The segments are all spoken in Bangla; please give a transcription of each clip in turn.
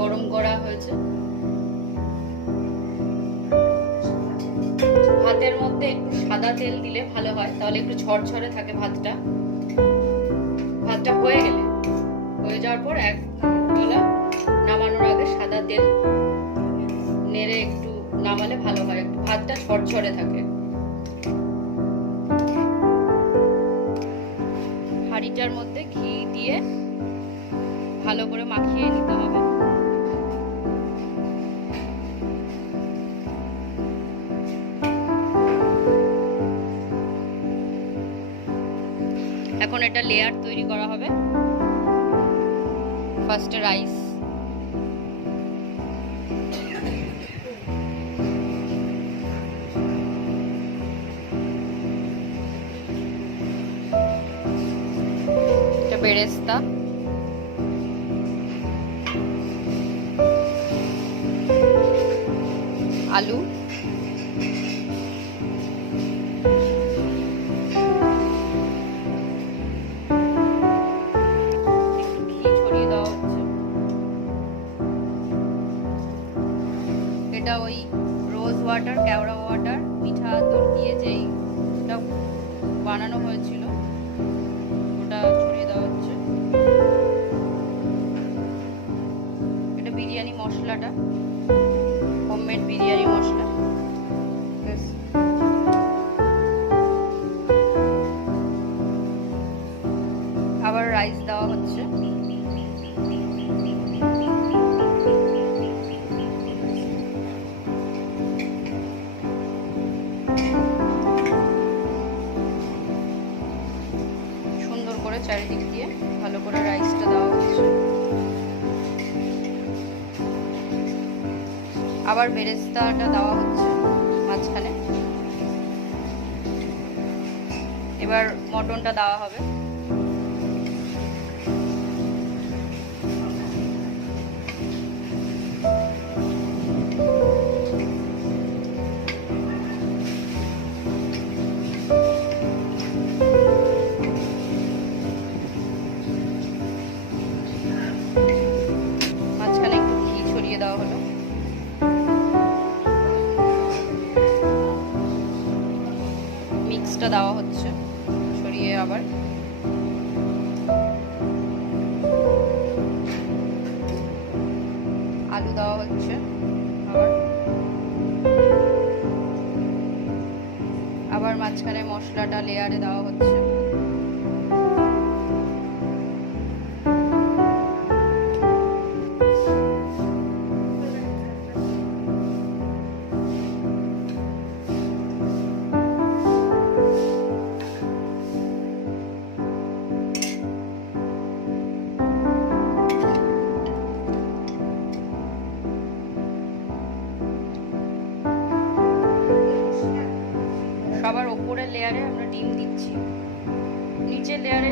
গরম করা হয়েছে। ভাতের মধ্যে একটু সাদা তেল দিলে ভালো হয়, তাহলে একটু ঝরঝরে থাকে ভাতটা। ভাতটা হয়ে যাওয়ার পর এক ডলা নামানোর আগে সাদা তেল নেড়ে একটু নামালে ভালো হয়, একটু ভাতটা ঝরঝরে থাকে। হাঁড়িটার মধ্যে ঘি দিয়ে ভালো করে মাখিয়ে নিতে হবে। এখন এটা লেয়ার তৈরি করা হবে। ফার্স্টে রাইস, এটা বেরেস্তা, আলু, এটা ওই রোজ ওয়াটার, কেওড়া ওয়াটার, মিঠা আতর দিয়ে যেই এটা বানানো হয়েছিল ওটা ছড়িয়ে দেওয়া হচ্ছে। এটা বিরিয়ানি মশলাটা, হোমমেড বিরিয়ানি মশলা। আবার রাইস দেওয়া হচ্ছে। সুন্দর করে চারিদিক দিয়ে ভালো করে রাইসটা দেওয়া হচ্ছে। আবার বেরেস্তাটা দেওয়া হচ্ছে মাঝখানে। এবার মটনটা দেওয়া হবে। মাঝখানে একটু ঘি ছড়িয়ে দেওয়া হলো। মিক্সটা দেওয়া হচ্ছে ছড়িয়ে। আবার আলু দেওয়া হচ্ছে। আবার মাঝখানে মশলাটা লেয়ারে দেওয়া হচ্ছে। সবার ওপরের লেয়ারে আমরা ডিম দিচ্ছি। নিচের লেয়ারে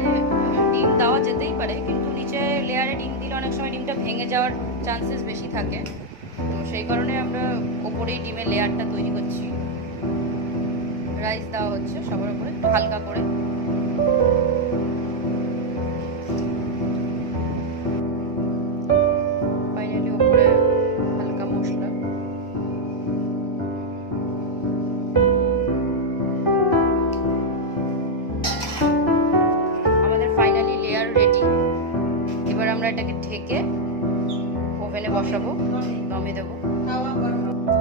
ডিম দেওয়া যেতেই পারে, কিন্তু নিচের লেয়ারে ডিম দিলে অনেক সময় ডিমটা ভেঙে যাওয়ার চান্সেস বেশি থাকে, তো সেই কারণে আমরা ওপরেই ডিমের লেয়ারটা তৈরি করছি। রাইস দেওয়া হচ্ছে সবার উপরে একটু হালকা করে। ফাইনালি ওপরে হালকা মশলা। আমাদের ফাইনালি লেয়ার রেডি। এবার আমরা এটাকে ঢেকে ওভেনে বসাবো, দমে দেবো।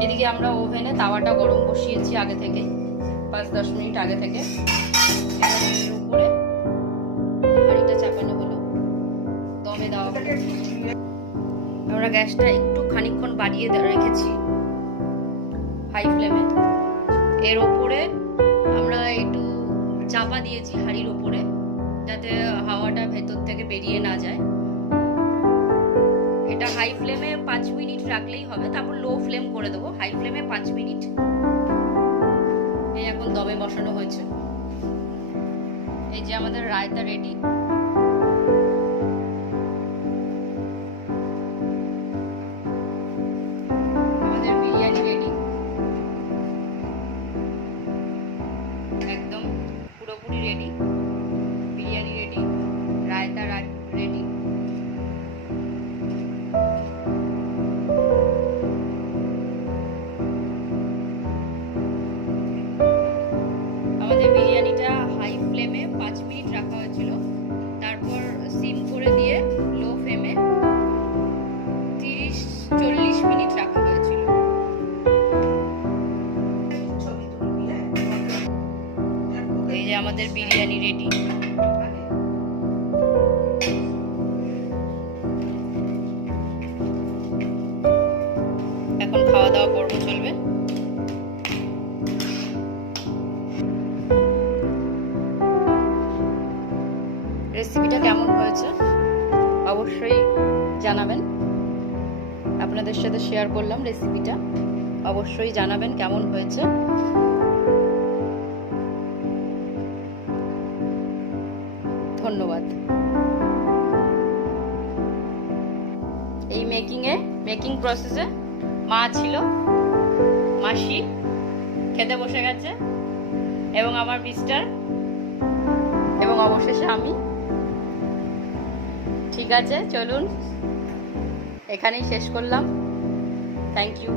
এদিকে আমরা ওভেনে তাওয়াটা গরম বসিয়েছি আগে থেকে, 5-10 মিনিট আগে থেকে। এবার এর উপরে হাঁড়িটা চাপানো হলো, দমে দেওয়া হলো। আমরা গ্যাসটা একটু খানিকক্ষণ বাড়িয়ে রেখেছি হাই ফ্লেমে। এর ওপরে আমরা একটু চাপা দিয়েছি হাঁড়ির ওপরে, যাতে হাওয়াটা ভেতর থেকে বেরিয়ে না যায়। এটা হাই ফ্লেমে 5 মিনিট রাখলেই হবে, তারপর লো ফ্লেম করে দেবো। হাই ফ্লেমে 5 মিনিট। এই এখন দমে বসানো হয়েছে। এই যে আমাদের রায়তা রেডি। আমাদের বিরিয়ানি রেডি, একদম পুরোপুরি ready. Biryani ready, raita ready. Biryani ready. এখন খাওয়া দাওয়া পর্ব চলবে। রেসিপিটা কেমন হয়েছে অবশ্যই জানাবেন। আপনাদের সাথে শেয়ার করলাম রেসিপিটা, অবশ্যই জানাবেন কেমন হয়েছে। ধন্যবাদ। এই মেকিং প্রসেসে মা ছিল, মাসি খেতে বসে গেছে, এবং আমার মিস্টার, এবং অবশেষে আমি। ঠিক আছে, চলুন এখানেই শেষ করলাম। Thank you.